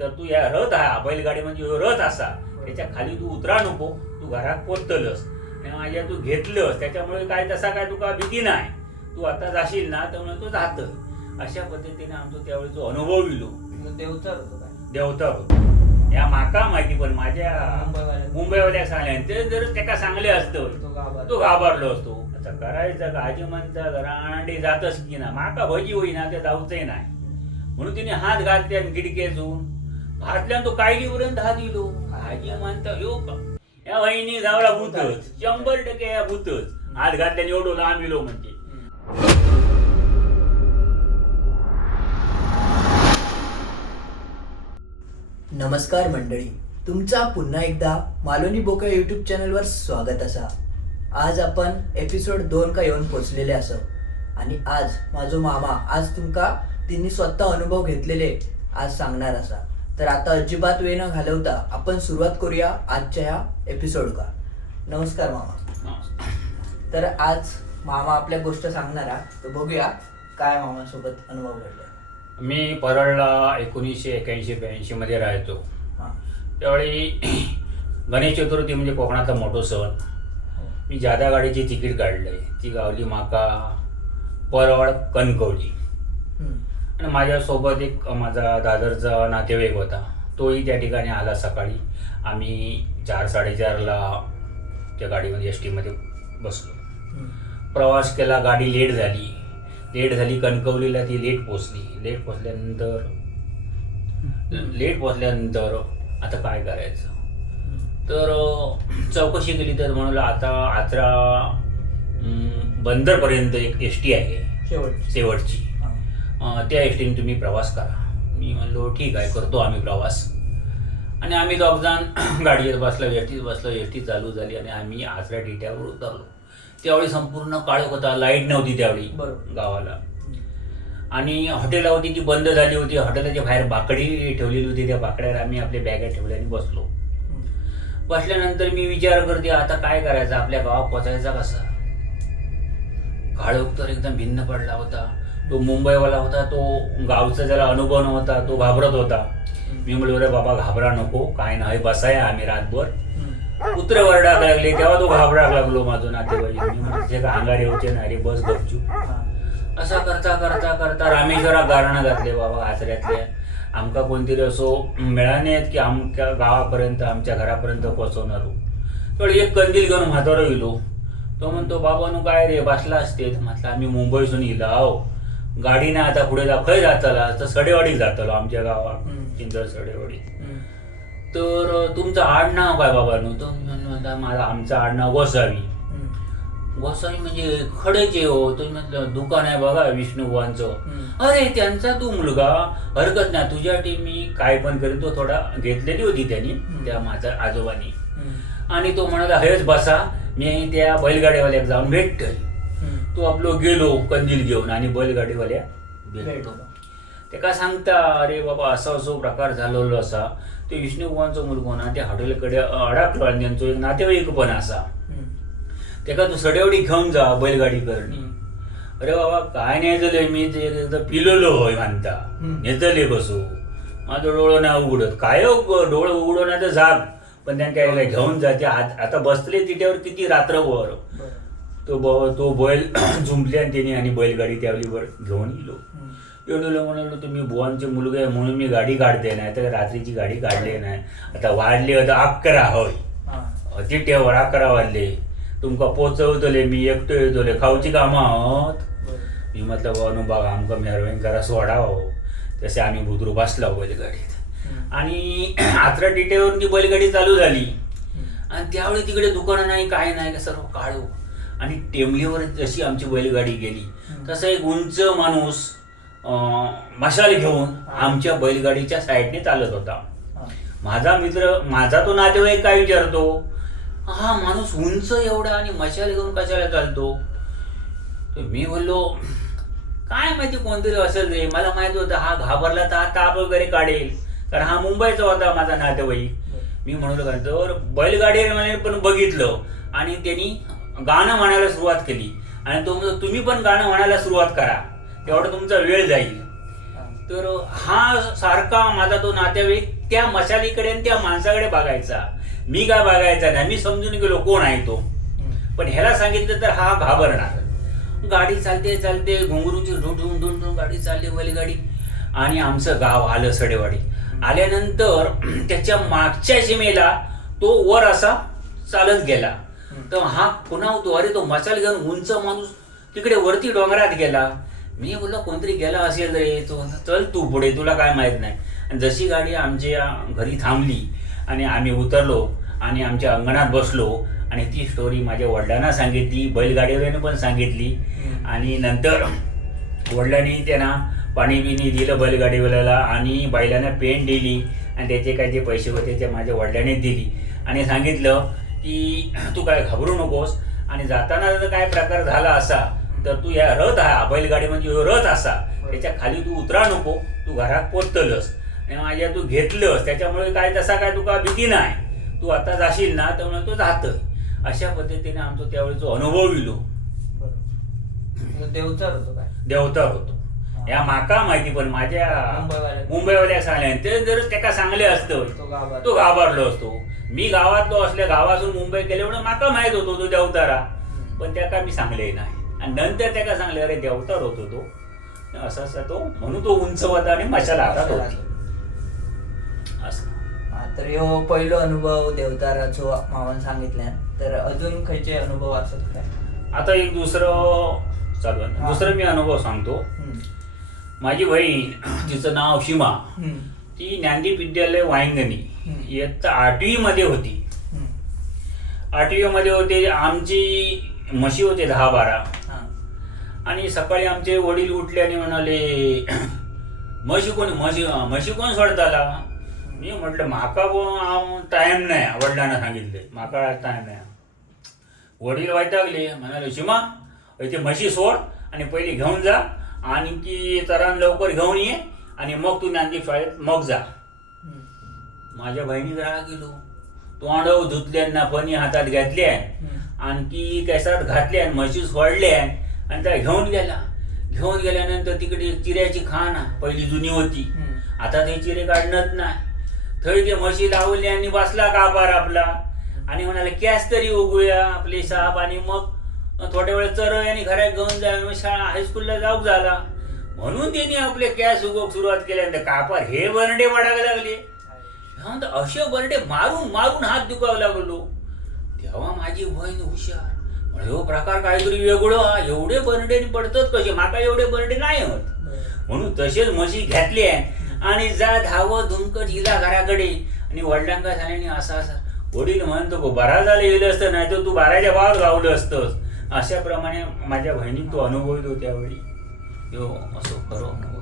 तर तू या रथ हा बैलगाडी म्हणजे ह्यो रथ असा. त्याच्याखाली तू उतरा नको तू घरात पोचतलस माझ्या तू घेतलंस त्याच्यामुळे काय तसा काय तुका भीती नाही. तू आता जाशील ना म्हणजे तो जात अशा पद्धतीने आमचा त्यावेळी जो अनुभव इलो काय? देवता होतो. या माका माहिती पण माझ्या मुंबईवाल्या सांगल्या. ते जर त्याका सांगले असतं तो तो घाबरलो असतो. आता करायचं आजी म्हणता घरा अंडी जातच की ना? माका भजी होईना ते जाऊचंही नाही. म्हणून तिने हात घातले आणि खिडकेसून घातल्यान तो कायलीपर्यंत हात दिलो. आजी मानता यो का या वहिनी जावळा भूतच शंभर टक्के या भूतच. हात घातल्याने एवढं लांब इलो म्हणजे नमस्कार मंडळी. तुमचा पुन्हा एकदा मालोनी बोका यूट्यूब चॅनलवर स्वागत असा. आज आपण एपिसोड दोन का येऊन पोचलेले असो. आणि आज माझो मामा आज तुमका तिने स्वतः अनुभव घेतलेले आज सांगणार असा. तर आता अजिबात वेळ न घालवता आपण सुरुवात करूया आजच्या ह्या एपिसोड का नमस्कार मामा. तर आज मामा आपल्या गोष्ट सांगणार हा. तर बघूया काय मामासोबत अनुभव घडला मी परळला एकोणीसशे एक्याऐंशी ब्याऐंशी मध्ये राहायचो हां. त्यावेळी गणेश चतुर्थी म्हणजे कोकणातला मोठो सण. मी जादा गाडीची तिकीट काढलंय. ती गावली माका परळ कणकवली. आणि माझ्यासोबत एक माझा दादरचा नातेवाईक होता. तोही त्या ठिकाणी आला सकाळी. आम्ही चार साडेचारला त्या गाडीमध्ये एस टीमध्ये बसलो. प्रवास केला गाडी लेट झाली. लेट झाली कणकवलीला ती लेट पोचली लेट पोचल्यानंतर लेट पोचल्यानंतर आता काय करायचं? तर चौकशी केली तर म्हणलं आता अम, बंदरपर्यंत एक एस टी आहे. शेवट शेवटची. त्या एस टीने तुम्ही प्रवास करा. मी म्हणलो ठीक आहे करतो आम्ही प्रवास. आणि आम्ही दोघजण गाडीवर बसलो एस टीत बसलो एस टी चालू झाली आणि आम्ही आचरा टिट्यावर उतरलो. त्यावेळी संपूर्ण काळोख होता लाइट नव्हती त्यावेळी बरोबर. गावाला. आणि हॉटेल होती ती बंद झाली होती. हॉटेलाच्या बाहेर बाकडी ठेवलेली होती. त्या बाकड्यावर आम्ही आपल्या बॅगा ठेवल्या आणि बसलो. बसल्यानंतर मी विचार करते आता काय करायचं? आपल्या गावात पोचायचा कसा? काळोख तर एकदम भिन्न पडला होता. तो मुंबईवाला होता तो गावचा ज्याला अनुभव नव्हता तो घाबरत होता. मी म्हणलो रे बाबा घाबरा नको काय नाही बसाय आम्ही रातभर. कुत्रे वरडाक लागले तेव्हा तो घाबराक लागलो माझो नातेवाईक. मी म्हणलं जे का अंगार येऊचे नाही रे बस गपचू हां. असं करता करता करता रामेश्वरा गारणं घातले बाबा आचऱ्यातले आमका कोणतरी असो मिळाले आहेत की आमच्या गावापर्यंत आमच्या घरापर्यंत पोहोचवणार तर एक कंदील घेऊन म्हातारा गेलो. तो म्हणतो बाबा नु काय रे बसला असते. म्हटलं आम्ही मुंबईसून येला आहो. गाडीने आता पुढे जा खंय जातला तर सडेवाडीक जातलो आमच्या गावात. चिंचर सडेवाडी. तर तुमचं आडनाव काय बाबा नु तो माझा आमचं आडनाव गोसावी हम्म. गोसावी म्हणजे खडेचे हो तुम्ही म्हटलं दुकान आहे बघा विष्णुवांचं हम्म. अरे त्यांचा तू मुलगा हरकत नाही तुझ्यासाठी मी काय पण करेन तो थोडा घेतलेली होती त्यांनी. त्या माझ्या आजोबांनी. आणि तो म्हणाला हेच बसा मी त्या बैलगाडीवाल्याक जाऊन भेटतोय. तो आपलो गेलो कंदील घेऊन आणि बैलगाडीवाल्या भेटतो भेटतो. ते का सांगता अरे बाबा असा असो प्रकार झालेलो असा ते विष्णुभुवांचो मुलगो ना त्या हॉटेलकडे अडकलो आणि त्यांचो एक नातेवाईक पण असा. तेका तू सडेवडी घेऊन जा बैलगाडी करणी. अरे बाबा काय नेजले मी ते एकदा पिलेलो होय म्हणता. नेजले कसो माझं डोळं नाही उघडत काय हो, डोळं उघडवण्याचं जाग पण त्यांना काय घेऊन जाते आत- बसले तिच्यावर किती रात्रभर. तो ब तो बैल झुंपले आणि त्याने आणि बैलगाडी त्यावलीवर घेऊन गेलो हम्म. एवढं म्हणालो तुम्ही बुवांचे मुलगे आहे म्हणून मी गाडी काढते नाही तर रात्रीची गाडी काढली नाही आता वाढले आता अकरा होय हां. तिट्यावर अकरा वाजले तुमका पोचवतले मी एकटो येतले खाऊची कामां आहोत. मी म्हटलं बाबा नु बघा आमका मेहरबानी करा सोडावं तसे आम्ही बुद्रू बसलो बैलगाडीत. आणि आचरा टिटेवरून ती बैलगाडी चालू झाली. आणि त्यावेळी तिकडे दुकानं नाही काय नाही का सर्व काळू आणि टेमलीवर जशी आमची बैलगाडी गेली. तसा एक उंच माणूस मशाल घेऊन आमच्या बैलगाडीच्या साईडने चालत होता. माझा मित्र माझा तो नातेवाईक काय विचारतो हा माणूस उंच एवढा आणि मशाल घेऊन कशाला चालतो तर मी बोललो काय माहिती कोणतरी असेल रे मला माहिती होतं हा घाबरला तर हा ताप वगैरे काढेल कारण हा मुंबईचा होता माझा नातेवाईक. मी म्हणलो काय तर बैलगाडी पण बघितलं आणि त्यांनी गाणं म्हणायला सुरुवात केली. आणि तो म्हणतो तुम्ही पण गाणं म्हणायला सुरुवात करा. तेवढं तुमचा वेळ जाईल. तर हा सारखा माझा तो नातेवाईक त्या मशालीकडे आणि त्या माणसाकडे बघायचा. मी काय बघायचा नाही? मी समजून गेलो कोण आहे तो. पण ह्याला सांगितलं तर हा घाबरणार. गाडी चालते चालते घुंगरूची ढुंढून ढुंढून गाडी चालली बैलगाडी. आणि आमचं गाव आलं सडेवाडी. आल्यानंतर त्याच्या मागच्या सीमेला तो वर असा चालत गेला. तर हा पुन्हा होतो अरे तो मसाल घेऊन उंच माणूस तिकडे वरती डोंगरात गेला. मी बोललो कोणतरी गेला असेल रे तो चल तू पुढे तुला काय माहीत नाही. आणि जशी गाडी आमच्या घरी थांबली आणि आम्ही उतरलो आणि आमच्या अंगणात बसलो आणि ती स्टोरी माझ्या वडिलांना सांगितली बैलगाडीवाल्याने पण सांगितली. आणि नंतर वडिलांनी त्यांना पाणी बिणी दिलं बैलगाडीवाल्याला आणि बैलांना पेंट दिली आणि त्याचे काय जे पैसे होते ते माझ्या वडिलांनी दिली. आणि सांगितलं की तू काय घाबरू नकोस. आणि जाताना जर काय प्रकार झाला असा तर तू या रथ हा बैलगाडी म्हणजे ह्यो रथ असा त्याच्याखाली तू उतरा नको तू घरात पोचतलस आणि माझ्या तू घेतलंस त्याच्यामुळे काय तसा काय तुका भीती नाही. तू आता जाशील ना त्यामुळे तो जात अशा पद्धतीने आमचा त्यावेळी जो अनुभव इलो. देवचार होतो काय? देवतर होतो. या माका माहिती पण माझ्या मुंबईवाल्या- सांगल्या. ते जर त्याका सांगले असतं तो घाबरलो असतो. मी गावातलो असल्या गावातून मुंबई गेले म्हणून माका माहीत होतो तो देवतारा. पण त्याका मी सांगले नाही. आणि नंतर त्याका सांगले अरे देवतार होतो तो. असा असा तो म्हणून तो उंच होता आणि मशाला हातात होती. असं. हा, तर ह्यो पहिलो अनुभव देवताराचो मामान सांगितल्यान तर अजून खयचे अनुभव असत काय? आता एक दुसरं चालू. दुसरं मी अनुभव सांगतो. माझी बहीण तिचं नाव सीमा हम्म. ती ज्ञानदीप विद्यालय वायंगणी हम्म. इयत्ता आठवी मध्ये होती. आठवी मध्ये होते आमची म्हशी होते दहा बारा. आणि सकाळी आमचे वडील उठले आणि म्हणाले म्हशी कोण म्हशी म्हशी कोण सोडताला मी म्हटलं माका टाइम नाही वडिलांना सांगितले माका टाइम नाही वडील वैतागले म्हणाले शिमा ते म्हशी सोड आणि पहिले घेऊन जा आणि की तरान लवकर घेऊन ये आणि मग तू ज्ञानदीप शाळेत मग जा. माझ्या बहिणी राहा गेलो तोंडव धुतले ना फणी हातात घेतले हम्म. आणखी केसात घातले आणि म्हशी सोडले आणि त्या घेऊन गेला. घेऊन गेल्यानंतर तिकडे एक चिऱ्याची खाण पहिली जुनी होती. आता ते चिरे काढणत नाही. थंय ते म्हशी लावले आणि बसला कापार आपला. आणि म्हणाले कॅस तरी उगूया आपले साप आणि मग थोड्या वेळ चर आणि घरात घेऊन जा शाळा हायस्कूलला जाऊक झाला. म्हणून त्यांनी आपले कॅश उगोक सुरुवात केल्यानंतर कापार हे बरडे वाढायला लागले. म्हणतो, असे बरडे मारून मारून हात दुखावा लागलो. तेव्हा माझी बहीण हुशार. म्हणजे हो प्रकार काहीतरी वेगळं हा. एवढे बरडे पडतात कसे? माका एवढे बरडे नाही होत. म्हणून तसेच म्हशी घेतले आणि जा धाव धुमकट हिला घराकडे. आणि वडिलांका झाल्याने असा असा. वडील म्हणतो बरा झालं गेलं असतं नाही तर तू बाराच्या भावात गावलं असतंस. अशा प्रमाणे माझ्या बहिणीक तो अनुभवतो त्यावेळी. यो असो खरं अनुभव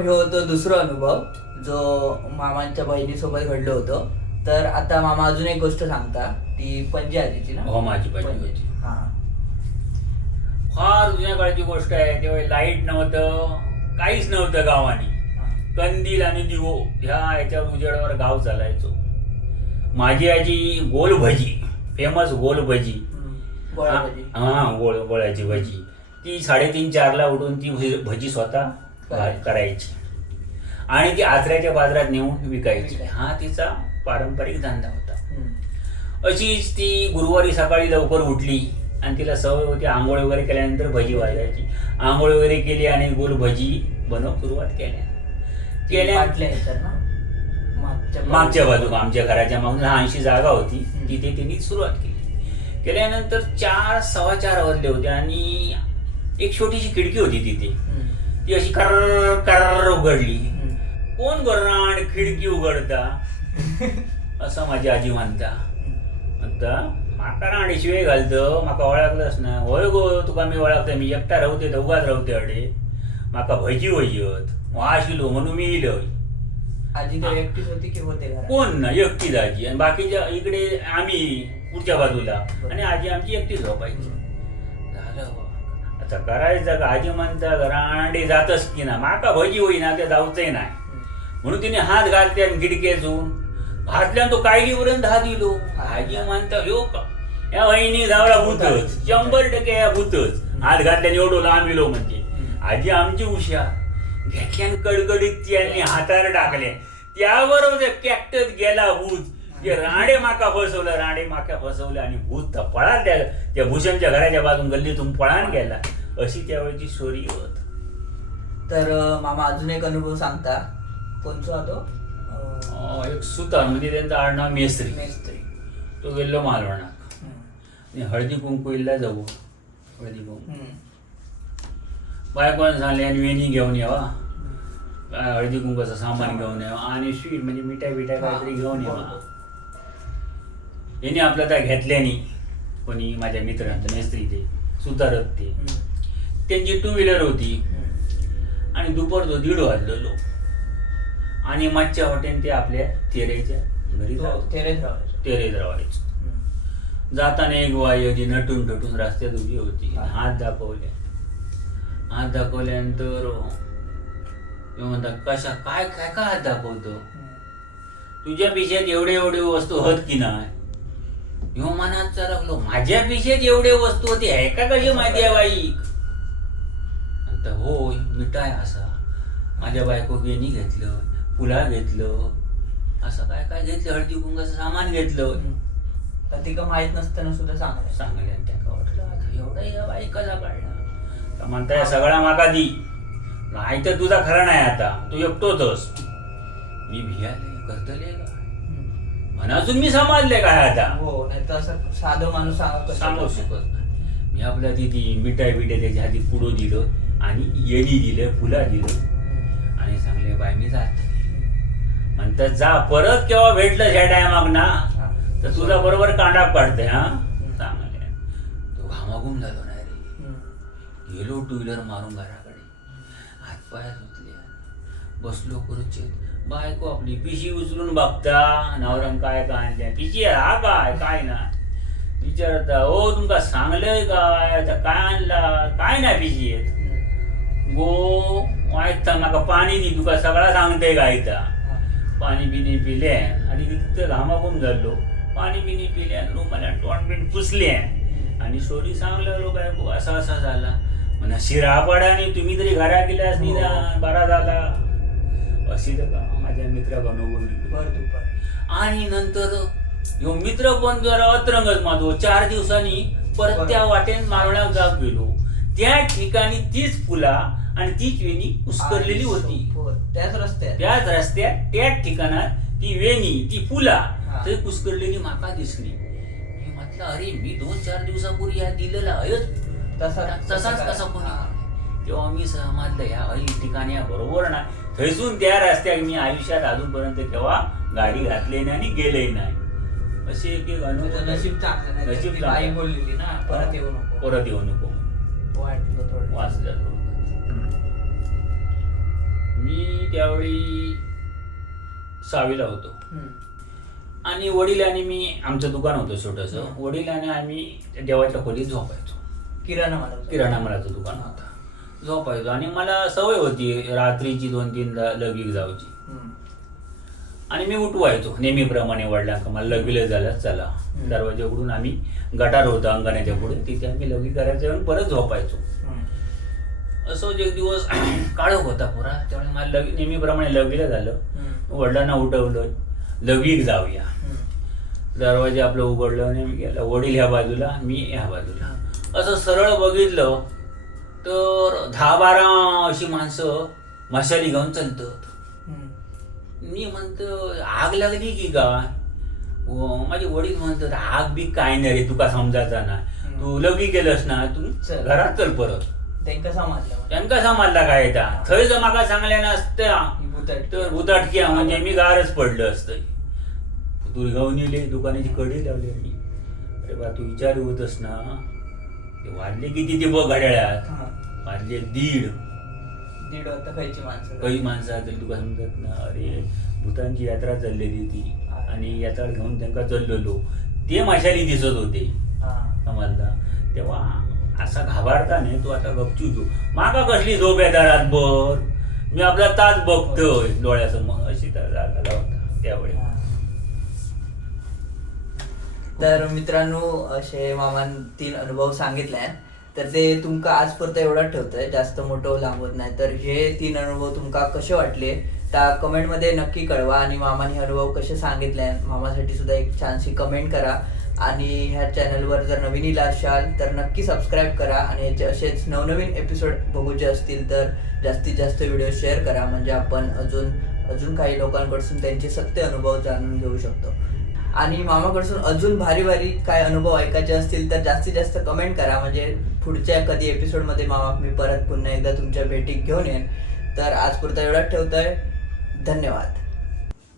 ह्यो होतो दुसरा अनुभव जो मामांच्या बहिणीसोबत घडलं होतं. तर आता मामा अजून एक गोष्ट सांगता ती पणजी आजीची ना? हो माझी बहीण पणजी. हा. फार जुन्या काळची गोष्ट आहे. तेव्हा लाइट नव्हतं काहीच नव्हतं गावाने. हा. कंदील आणि दिवो ह्या याच्यावर उजेडावर गाव चालायचो. माझी आजी गोल भजी फेमस गोल हा गोळ गोळ्याची भजी. ती साडेतीन चारला उठून ती भजी- भजी स्वतः करायची. करायची. आणि ती आचऱ्याच्या बाजारात नेऊन विकायची. विकायची. हा तिचा पारंपरिक धंदा होता. हम्म. अशीच ती गुरुवारी सकाळी लवकर उठली आणि तिला सवय होती आंघोळ वगैरे केल्यानंतर भजी वाजायची. आंघोळ वगैरे केली आणि गोल भजी बनव सुरुवात केल्या केल्या पाटल्या येतात ना? मागच्या मागच्या बाजूला आमच्या घराच्या मागून ऐंशी जागा होती. तिथे त्यांनी सुरुवात केली. केल्यानंतर चार सव्वा चार वाजले होते आणि एक छोटीशी खिडकी होती तिथे. ती अशी कर कर उघडली. कोण आणि खिडकी उघडता? असं माझी आजी म्हणता. म्हणता माका राणी शिवाय घालतं. माका ओळखलंच ना. होय गो तुका मी ओळखते मी एकटा रावते दोघात रावते अडे माका भजी वयत वाशिलो म्हणून मी इलो. आजी तर एकटीच होती की होते कोण ना एकटीच आजी. आणि बाकीच्या इकडे आम्ही. पुढच्या बाजूला. आणि आजी आमची एकटीच झोपायची. झालं आता करायचं का आजी म्हणतात रांडे जातच की ना. माका भजी होईना ते जाऊचंय नाही. म्हणून तिने हात घालते आणि गिडकेचून घातल्यान तो कायलीवरून दहा दिलो. आजी म्हणता यो का? या वहिनी जावळा भूतच. शंभर टक्के या भूतच. हात घातल्याने एवढं लांब येलो म्हणजे. आजी आमची उशा घेतल्यान कडकडीत त्यांनी हातार टाकले. त्याबरोबर म्हणजे कॅक्टस गेला भूत. ते राणे माका फसवलं राणे माका फसवलं आणि भूत पळान त्या त्या भूषणच्या घराच्या बाजून गल्लीतून पळान गेला. अशी त्यावेळची स्टोरी होत. तर मामा अजून एक अनुभव सांगता. कोणचा अं, एक सुतार म्हणजे त्यांचं आडनाव मेस्त्री. मेस्त्री. तो गेल्लो मालवणाक हम्म. आणि हळदी कुंकू इल्ला जाऊ. हळदी कुंकू. बायकोन सांगले आणि वेणी घेऊन यावा. हळदी कुंकाचं सामान घेऊन यावं. आणि स्वीट म्हणजे मिठाई बिठाई काहीतरी घेऊन यावा. यांनी आपलं त्या घेतल्यानी कोणी माझ्या मित्रांचं मेस्त्री ते सुतारत ते. त्यांची टू व्हीलर होती. आणि दुपारचो दीड वाजलेलो आणि मागच्या हॉटेल ते आपल्या तेरेच्या घरी राहायचं. तेरे रावायचं. जाताना एक होती नटून टटून रस्त्यात उभी होती हा. हात दाखवले हात दाखवल्यानंतर म्हणतात कशा काय काय काय हात दाखवतो. तुझ्या पिशेत एवढे एवढे वस्तू होत की नाही ह्यो मनात लागलो माझ्या पिशेत एवढे वस्तू होती आहे का कशी माहिती आहे बाई? म्हणतं होय मिठाय असा. माझ्या बायको बेनी घेतलं पुला घेतलं असं काय काय घेतलं हळदी कुंकाचं सामान घेतलं. तर तिका माहीत नसताना सुद्धा सांगायचं चांगल्या त्या वाटलं आता एवढा या बाई कसा काढला तर म्हणताय सगळा माका दी. नाही तर तुझा खरा नाही आता. तू एकटोच मी भियाले करतले हम्म. मनातून मी सांभाळले काय आता हो नाही तर असं साधं माणूस सांगा सांगू? शकत नाही मी आपल्या तिथे मिठाई बिठाई त्याच्या हाती पुढं दिलं आणि येणी दिलं फुला दिलं आणि सांगले बाई मी जात म्हणतात जा परत केव्हा भेटलं ह्या टायमाक ना. तर तुझा बरोबर कांडा काढते हा. चांगले तो घामाघूम झालो नाही रे. गेलो टू व्हीलर मारून घराकडे हातपाय धुतले बसलो खुर्चीत बायको आपली पिशी उचलून बघता नवरंग काय काय पिशी हा काय काय ना? विचारता ओ तुमका सांगलंय काय? आता काय आणला? काय ना पिशी? गो ऐकता माका पाणी दी तुका सगळा सांगतय काय पाणी बिनी पिले. आणि तिथं घामाकून झालो पाणी बिनी पिले. रुमाला तोंड बिन पुसले. आणि सोरी सांगलं लोक आहे असा असा झाला. म्हणा शिरा पडानी तुम्ही तरी घरा गेल्यास निदान बरा झाला. अशी तर का? माझ्या मित्राला बोलली बर दुपार आणि नंतर ह्यो मित्र पण जरा अत्रंगच माझो चार दिवसांनी परत त्या वाटेन मारण्यात जाग गेलो. त्या ठिकाणी तीच फुला आणि तीच वेणी उस्करलेली होती. त्याच रस्त्यात. त्याच रस्त्यात. त्याच ठिकाणात ती वेणी ती फुला. ते कुसकरलेली माका दिसली. मी म्हटलं अरे मी दोन चार दिवसापूर्वी या दिलेला अयच तसा तसाच? कसा कोणी हा. तेव्हा मी समजलं या अय ठिकाणी या बरोबर ना थैसून त्या रस्त्यात मी आयुष्यात अजूनपर्यंत केव्हा गाडी घातली नाही आणि गेले नाही. असे एक एक अनुभव नशीब चांगलं नाही. तर नशीब ती बाई चांगलं. बोललेली ना परत येऊ नको. परत येऊ नको. वाटलं थोडं. मी त्यावेळी सहावीला होतो. हम्म. आणि वडील आणि मी आमचं दुकान होतं छोटंसं. वडील आणि आम्ही देवाच्या खोलीत झोपायचो. किराणा मला किराणा मालाचं दुकान होतं. झोपायचो. आणि मला सवय होती रात्रीची दोन तीन लगीक जाऊची. आणि मी उठवायचो. नेहमीप्रमाणे वडिलांका मला लगीला झालं चला. दरवाजा उघडून आम्ही गटार होतं अंगणाच्या पुढे. तिथे आम्ही लगी करायचं आणि परत झोपायचो. असं एक दिवस काळोख होता पुरा. त्यामुळे मला लगी नेहमीप्रमाणे लगीला झालं. वडिलांना उठवलं. लगीक जाऊया. दरवाजे आपलं उघडलं आणि गेला. वडील ह्या बाजूला मी ह्या बाजूला. असं सरळ बघितलं. तर दहा बारा अशी माणसं मशाली घेऊन चालतात. मी म्हणतो आग लागली की काय? माझे वडील म्हणतात आग बी काय नाही रे तुका समजायचा ना तू लगी गेलस ना तू. घरात चल परत. त्यांका समजला काय येता थंय जर माका सांगल्या नसत्या. तर भुताटक्या म्हणजे मी गारच पडलं असतं. तू घेऊन येले दुकानाची कडी लावली अरे बा तू विचार होतस ना ते वाढले किती ते बघ घड्याळ्यात वाढले दीड. दीड वाजता खायची माणसं काही माणसं तरी तुका समजत ना अरे भूतांची यात्रा चाललेली ती आणि यात्रा घेऊन त्यांना चाललेलो. ते माशाली दिसत होते. हा. समजला तेव्हा असा घाबरता नाही तू आता गपचू तू माका कसली झोप आहे दारात बर मी आपला तास बघतोय. डोळ्यासमोर अशी तर झाला होता त्यावेळी. तर मित्रांनो असे मामान तीन अनुभव सांगितले तर ते तुमका आजपर्यंत एवढा ठेवतंय जास्त मोठं लांबत नाही. तर हे तीन अनुभव तुमका कसे वाटले? त्या कमेंटमध्ये नक्की कळवा आणि मामाने अनुभव कसे सांगितले? मामासाठी सुद्धा एक छानशी कमेंट करा. आणि ह्या चॅनलवर जर नवीन इला असाल तर नक्की सबस्क्राईब करा. आणि याचे असेच नवनवीन एपिसोड बघूचे असतील तर जास्तीत जास्त व्हिडिओ शेअर करा. म्हणजे आपण अजून अजून काही लोकांकडून त्यांचे सत्य अनुभव जाणून घेऊ शकतो. आणि मामाकडसून अजून भारी भारी काय अनुभव ऐकायचे असतील तर जास्तीत जास्त कमेंट करा. म्हणजे पुढच्या कधी एपिसोडमध्ये मामा मी परत पुन्हा एकदा तुमच्या भेटीत घेऊन येईन. तर आजपुरता एवढाच ठेवतोय. धन्यवाद.